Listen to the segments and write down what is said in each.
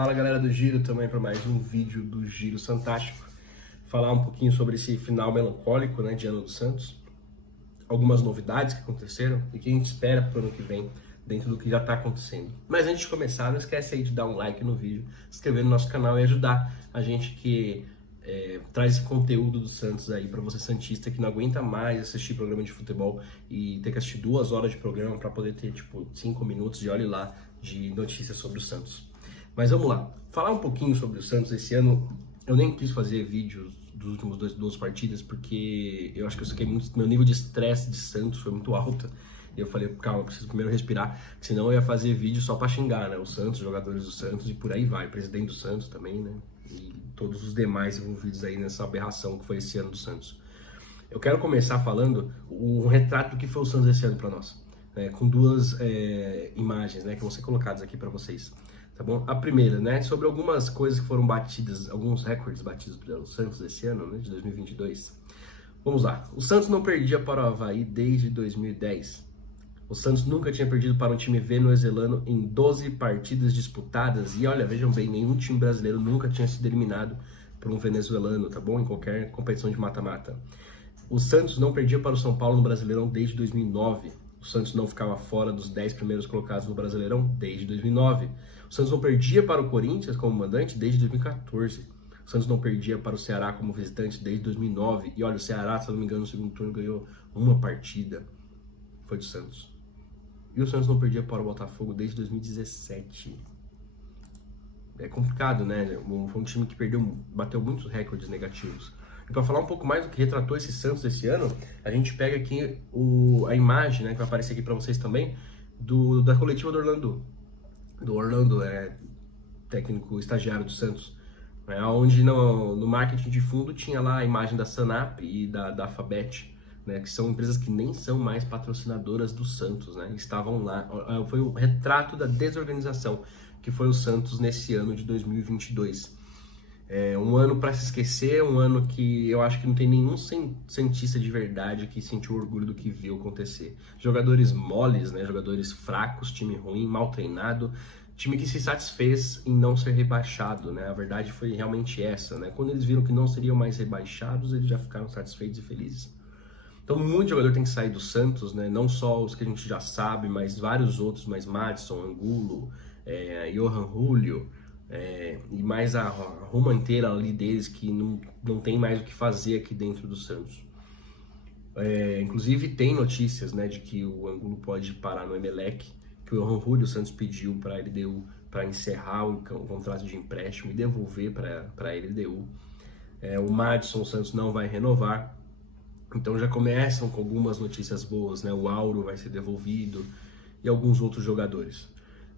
Fala galera do Giro, também para mais um vídeo do Giro Fantástico. Falar um pouquinho sobre esse final melancólico, né, de ano do Santos. Algumas novidades que aconteceram e que a gente espera para o ano que vem, dentro do que já está acontecendo. Mas antes de começar, não esquece aí de dar um like no vídeo, se inscrever no nosso canal e ajudar a gente que traz esse conteúdo do Santos aí para você santista que não aguenta mais assistir programa de futebol e ter que assistir 2 horas de programa para poder ter tipo 5 minutos de olhe lá de notícias sobre o Santos. Mas vamos lá, falar um pouquinho sobre o Santos esse ano. Eu nem quis fazer vídeos dos últimos 2 partidas porque eu acho que eu saquei muito, meu nível de estresse de Santos foi muito alto. E eu falei, calma, eu preciso primeiro respirar, senão eu ia fazer vídeo só para xingar, né? O Santos, os jogadores do Santos e por aí vai, o presidente do Santos também, né? E todos os demais envolvidos aí nessa aberração que foi esse ano do Santos. Eu quero começar falando um retrato do que foi o Santos esse ano para nós, com 2 imagens, né, que vão ser colocadas aqui para vocês. Tá bom? A primeira, né, sobre algumas coisas que foram batidas, alguns recordes batidos pelo Santos esse ano, né, de 2022. Vamos lá. O Santos não perdia para o Avaí desde 2010. O Santos nunca tinha perdido para um time venezuelano em 12 partidas disputadas. E olha, vejam bem, nenhum time brasileiro nunca tinha sido eliminado por um venezuelano, tá bom? Em qualquer competição de mata-mata. O Santos não perdia para o São Paulo no Brasileirão desde 2009. O Santos não ficava fora dos 10 primeiros colocados no Brasileirão desde 2009. O Santos não perdia para o Corinthians como mandante desde 2014. O Santos não perdia para o Ceará como visitante desde 2009. E olha, o Ceará, se eu não me engano, no segundo turno ganhou uma partida. Foi do Santos. E o Santos não perdia para o Botafogo desde 2017. É complicado, né? Foi um time que bateu muitos recordes negativos. E para falar um pouco mais do que retratou esse Santos esse ano, a gente pega aqui a imagem, né, que vai aparecer aqui para vocês também, da coletiva do Orlando. Do Orlando, técnico estagiário do Santos, onde no marketing de fundo tinha lá a imagem da Sanap e da Alphabet, né, que são empresas que nem são mais patrocinadoras do Santos, né, estavam lá. Foi o retrato da desorganização que foi o Santos nesse ano de 2022. Um ano para se esquecer, um ano que eu acho que não tem nenhum cientista de verdade que sentiu orgulho do que viu acontecer. Jogadores moles, né, jogadores fracos, time ruim, mal treinado, time que se satisfez em não ser rebaixado, né? A verdade foi realmente essa, né? Quando eles viram que não seriam mais rebaixados, eles já ficaram satisfeitos e felizes. Então, muito jogador tem que sair do Santos, né? Não só os que a gente já sabe, mas vários outros, mais Madison, Angulo, Johan Julio, e mais a ruma inteira ali deles que não tem mais o que fazer aqui dentro do Santos. Inclusive tem notícias, né, de que o Angulo pode parar no Emelec, que o Johan Julio, o Santos pediu para a LDU para encerrar o contrato de empréstimo e devolver para a LDU. O Madison, o Santos não vai renovar. Então já começam com algumas notícias boas, né? O Auro vai ser devolvido e alguns outros jogadores.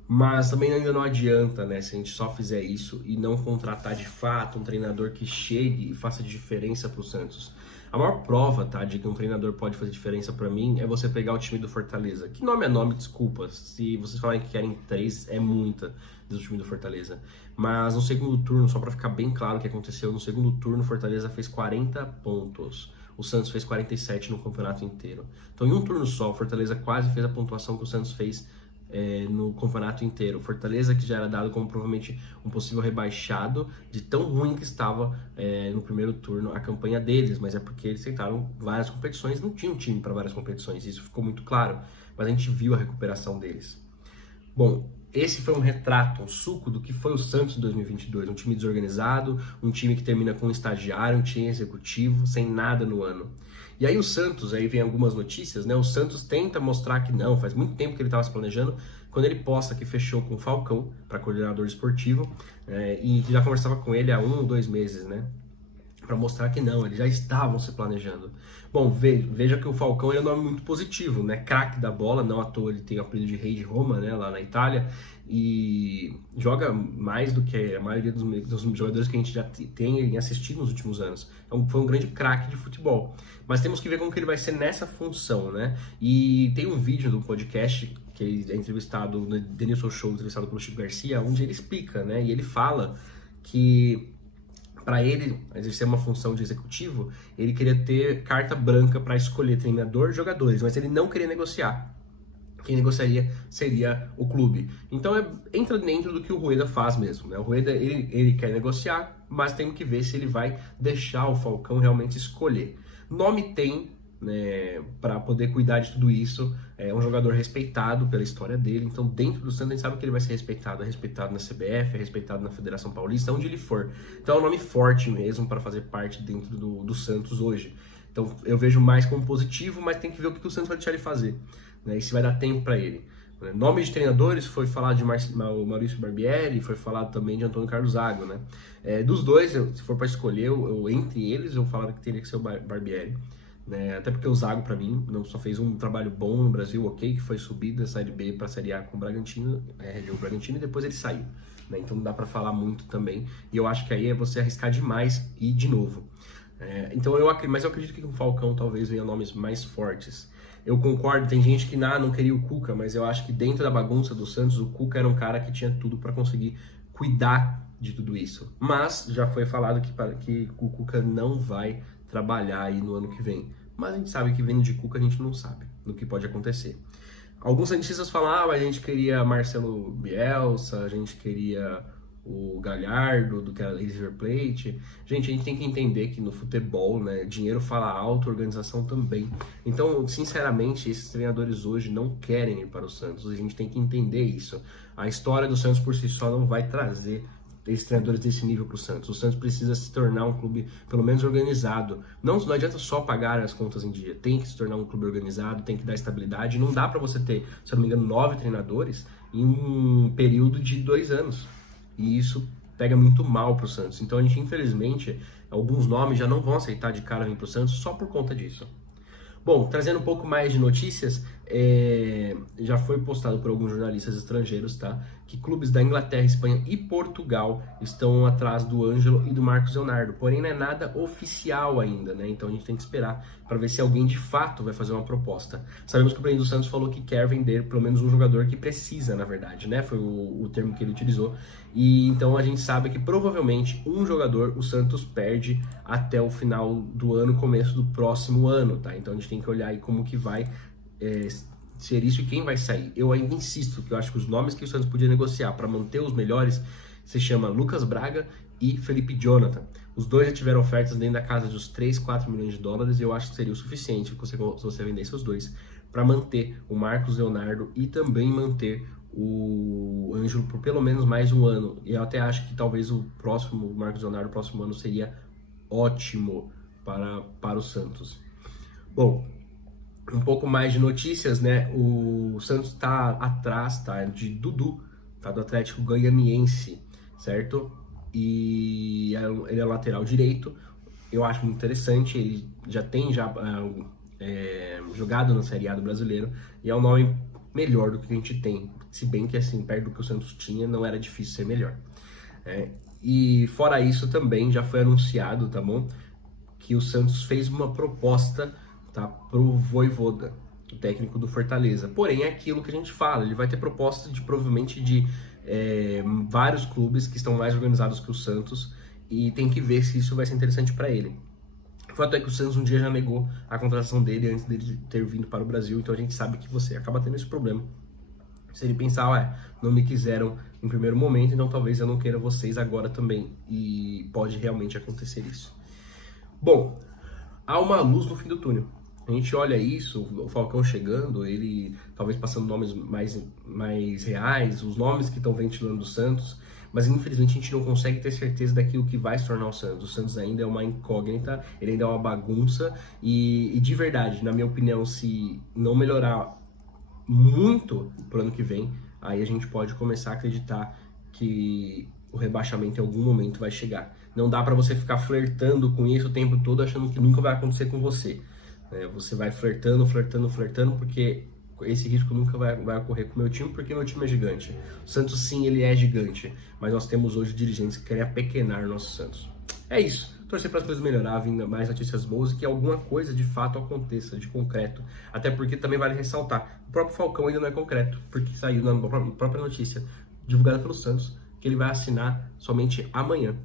Mas também ainda não adianta, né, se a gente só fizer isso e não contratar de fato um treinador que chegue e faça diferença para o Santos. A maior prova, tá, de que um treinador pode fazer diferença para mim é você pegar o time do Fortaleza. Que nome é nome, desculpa. Se vocês falarem que querem 3, é muita do time do Fortaleza. Mas no segundo turno, só para ficar bem claro o que aconteceu, no segundo turno o Fortaleza fez 40 pontos. O Santos fez 47 no campeonato inteiro. Então em um turno só, o Fortaleza quase fez a pontuação que o Santos fez no campeonato inteiro. Fortaleza, que já era dado como provavelmente um possível rebaixado, de tão ruim que estava no primeiro turno a campanha deles, mas é porque eles tentaram várias competições, não tinha um time para várias competições, isso ficou muito claro, mas a gente viu a recuperação deles. Bom, esse foi um retrato, um suco do que foi o Santos em 2022, um time desorganizado, um time que termina com um estagiário, um time executivo, sem nada no ano. E aí o Santos, aí vem algumas notícias, né? O Santos tenta mostrar que não, faz muito tempo que ele estava se planejando, quando ele posta que fechou com o Falcão para coordenador esportivo, e já conversava com ele há 1 ou 2 meses, né? Para mostrar que não, eles já estavam se planejando. Bom, veja que o Falcão é um nome muito positivo, né? Craque da bola, não à toa ele tem o apelido de Rei de Roma, né? Lá na Itália, e joga mais do que a maioria dos jogadores que a gente já tem assistido nos últimos anos. Foi um grande craque de futebol. Mas temos que ver como que ele vai ser nessa função, né? E tem um vídeo do podcast que ele é entrevistado no Denilson Show, entrevistado pelo Chico Garcia, onde ele explica, né? E ele fala que para ele exercer uma função de executivo, ele queria ter carta branca para escolher treinador e jogadores, mas ele não queria negociar. quem negociaria seria o clube. Então entra dentro do que o Rueda faz mesmo, né? O Rueda, ele quer negociar, mas tem que ver se ele vai deixar o Falcão realmente escolher. Nome tem, né, para poder cuidar de tudo isso, é um jogador respeitado pela história dele, então dentro do Santos a gente sabe que ele vai ser respeitado, é respeitado na CBF, é respeitado na Federação Paulista, onde ele for. Então é um nome forte mesmo para fazer parte dentro do Santos hoje. Então eu vejo mais como positivo, mas tem que ver o que o Santos vai deixar ele fazer, né, e se vai dar tempo para ele. Nome de treinadores, foi falado de Maurício Barbieri, foi falado também de Antônio Carlos Zago, né? Dos dois, se for para escolher, entre eles, eu falaria que teria que ser o Barbieri, né? Até porque o Zago, para mim, não só fez um trabalho bom no Brasil, ok, que foi subido da Série B para a Série A com o Bragantino, o Bragantino, e depois ele saiu, né? Então não dá para falar muito também, e eu acho que aí é você arriscar demais e de novo. Mas eu acredito que com o Falcão talvez venha nomes mais fortes. Eu concordo, tem gente que não queria o Cuca, mas eu acho que dentro da bagunça do Santos, o Cuca era um cara que tinha tudo para conseguir cuidar de tudo isso. Mas já foi falado que o Cuca não vai trabalhar aí no ano que vem. Mas a gente sabe que vindo de Cuca a gente não sabe do que pode acontecer. Alguns santistas falavam, a gente queria Marcelo Bielsa, a gente queria o Galhardo, do que era River Plate. Gente, a gente tem que entender que no futebol, né, dinheiro fala alto, organização também. Então, sinceramente, esses treinadores hoje não querem ir para o Santos. A gente tem que entender isso. A história do Santos por si só não vai trazer esses treinadores desse nível para o Santos. O Santos precisa se tornar um clube, pelo menos, organizado. Não adianta só pagar as contas em dia. Tem que se tornar um clube organizado, tem que dar estabilidade. Não dá para você ter, se eu não me engano, 9 treinadores em um período de 2 anos. E isso pega muito mal para o Santos. Então a gente, infelizmente, alguns nomes já não vão aceitar de cara vir para o Santos só por conta disso. Bom, trazendo um pouco mais de notícias, já foi postado por alguns jornalistas estrangeiros, tá? Que clubes da Inglaterra, Espanha e Portugal estão atrás do Ângelo e do Marcos Leonardo. Porém, não é nada oficial ainda, né? Então a gente tem que esperar para ver se alguém de fato vai fazer uma proposta. Sabemos que o presidente do Santos falou que quer vender pelo menos um jogador que precisa, na verdade, né? Foi o termo que ele utilizou. E então a gente sabe que provavelmente um jogador o Santos perde até o final do ano, começo do próximo ano, tá? Então a gente tem que olhar aí como que vai ser isso e quem vai sair. Eu ainda insisto que eu acho que os nomes que o Santos podia negociar para manter os melhores se chama Lucas Braga e Felipe Jonathan. Os dois já tiveram ofertas dentro da casa dos 3, 4 milhões de dólares e eu acho que seria o suficiente se você vendesse os dois para manter o Marcos Leonardo e também manter o Ângelo por pelo menos mais um ano. E eu até acho que talvez o Marcos Leonardo, o próximo ano seria ótimo para o Santos. Bom, um pouco mais de notícias, né? O Santos está atrás, tá, de Dudu, tá, do Atlético Goianiense, certo? E ele é lateral direito. Eu acho muito interessante. Ele já tem jogado na Série A do Brasileiro e é um nome melhor do que a gente tem. Se bem que, assim, perto do que o Santos tinha, não era difícil ser melhor. E fora isso também já foi anunciado, tá bom? Que o Santos fez uma proposta, tá, pro Vojvoda, o técnico do Fortaleza. Porém, é aquilo que a gente fala, ele vai ter proposta provavelmente de vários clubes que estão mais organizados que o Santos e tem que ver se isso vai ser interessante para ele. O fato é que o Santos um dia já negou a contratação dele antes dele ter vindo para o Brasil, então a gente sabe que você acaba tendo esse problema. Se ele pensar, não me quiseram em primeiro momento, então talvez eu não queira vocês agora também. E pode realmente acontecer isso. Bom, há uma luz no fim do túnel. A gente olha isso, o Falcão chegando, ele talvez passando nomes mais reais, os nomes que estão ventilando do Santos, mas infelizmente a gente não consegue ter certeza daquilo que vai se tornar o Santos. O Santos ainda é uma incógnita, ele ainda é uma bagunça, e de verdade, na minha opinião, se não melhorar muito pro ano que vem, aí a gente pode começar a acreditar que o rebaixamento em algum momento vai chegar. Não dá para você ficar flertando com isso o tempo todo achando que nunca vai acontecer com você. Você vai flertando, porque esse risco nunca vai ocorrer com o meu time, porque meu time é gigante. O Santos, sim, ele é gigante, mas nós temos hoje dirigentes que querem apequenar o nosso Santos. É isso. Torcer para as coisas melhorar, vindo mais notícias boas e que alguma coisa de fato aconteça, de concreto. Até porque também vale ressaltar, o próprio Falcão ainda não é concreto, porque saiu na própria notícia divulgada pelo Santos que ele vai assinar somente amanhã.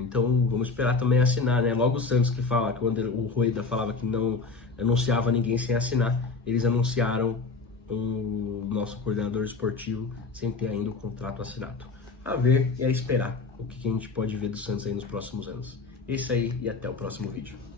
Então vamos esperar também assinar, né? Logo o Santos que fala, que quando o Rueda falava que não anunciava ninguém sem assinar, eles anunciaram o nosso coordenador esportivo sem ter ainda o contrato assinado. A ver e a esperar o que a gente pode ver do Santos aí nos próximos anos. É isso aí e até o próximo vídeo.